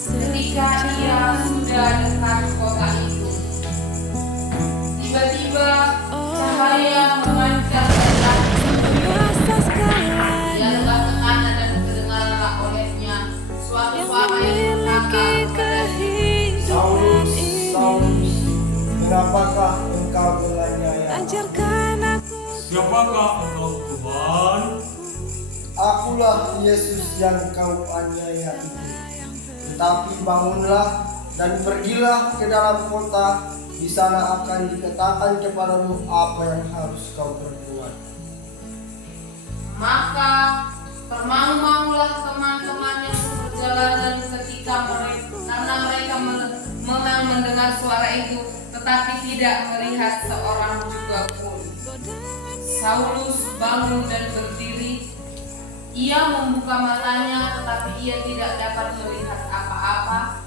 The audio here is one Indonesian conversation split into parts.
Ketika ia sudah dekat kota itu, tiba-tiba cahaya memancar dari langit. Ia telah ke kanan dan terdengarlah olehnya suatu suara yang berkata kepadanya, Saulus, Saulus, mengapakah engkau menganiaya? Siapakah engkau Tuhan? Akulah Yesus yang kau aniaya itu. Tetapi bangunlah dan pergilah ke dalam kota, di sana akan dikatakan kepadamu apa yang harus kau perbuat. Maka termangu-mangulah teman-teman yang berjalanan ketika karena mereka memang mendengar suara itu, tetapi tidak melihat seorang juga pun. Saulus bangun dan berdiri. Ia membuka matanya, tetapi ia tidak dapat melihat apa-apa.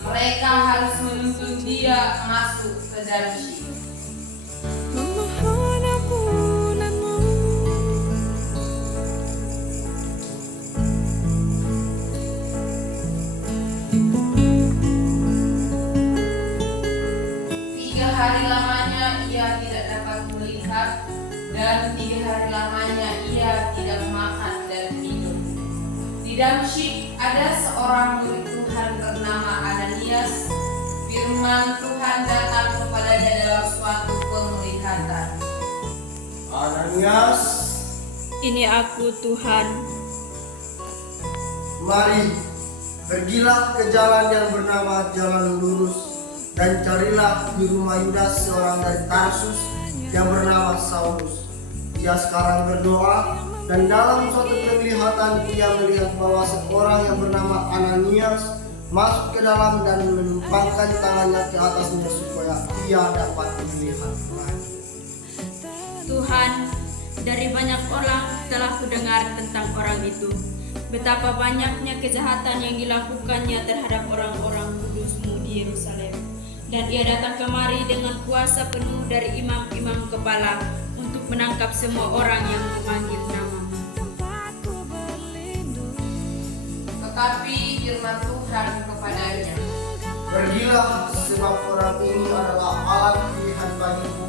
Mereka harus menuntun dia masuk ke Damsyik. Memohon ampunanmu. Tiga hari lamanya ia tidak dapat melihat, dan 3 hari lamanya ia tidak makan dan minum. Di Damsyik ada seorang murid Tuhan bernama Ananias. Firman Tuhan datang kepadanya dalam suatu penglihatan. Ananias, Ini aku, Tuhan. mari, pergilah ke jalan yang bernama Jalan Lurus, dan carilah di rumah Yudas seorang dari Tarsus yang bernama Saulus. Ia sekarang berdoa, dan dalam suatu penglihatan ia melihat bahwa seorang yang bernama Ananias masuk ke dalam dan menumpangkan tangannya ke atasnya supaya ia dapat melihat lagi. Tuhan, dari banyak orang telah kudengar tentang orang itu, betapa banyaknya kejahatan yang dilakukannya terhadap orang-orang kudus-Mu di Yerusalem. Dan ia datang kemari dengan kuasa penuh dari imam-imam kepala untuk menangkap semua orang yang memanggil nama-Mu. Tetapi firman Tuhan kepadanya, Pergilah, sebab orang ini adalah alat pilihan bagiku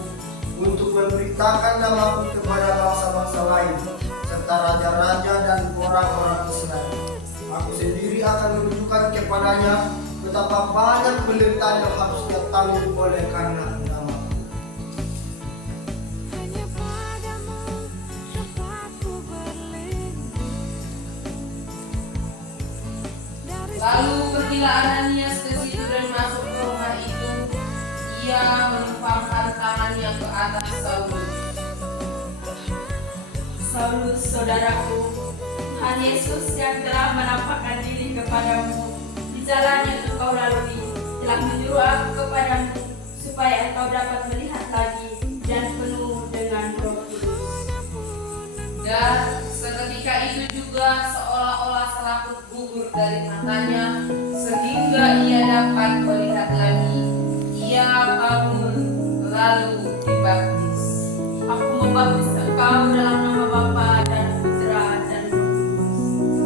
untuk memberitakan namaku kepada bangsa-bangsa lain, serta raja-raja dan orang-orang Israel. Aku sendiri akan menunjukkan kepadanya betapa banyak penderitaan yang harus dia tanggung oleh karena namaku. lalu pergilah Ananias ke situ dan masuk ke rumah itu. Ia menumpangkan tangannya ke atas Saulus. Saulus, saudaraku, Tuhan Yesus yang telah menampakkan diri kepadamu di jalan yang engkau lalui, telah menyuruh aku kepadamu supaya engkau dapat melihat lagi dan penuh dengan Roh Kudus. Dan seketika itu juga seolah-olah selaput gugur dari matanya sehingga ia dapat melihat lagi. Ia bangun lalu dibaptis. Aku membaptis engkau dalam nama Bapa dan Putra dan Roh Kudus.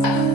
Amin.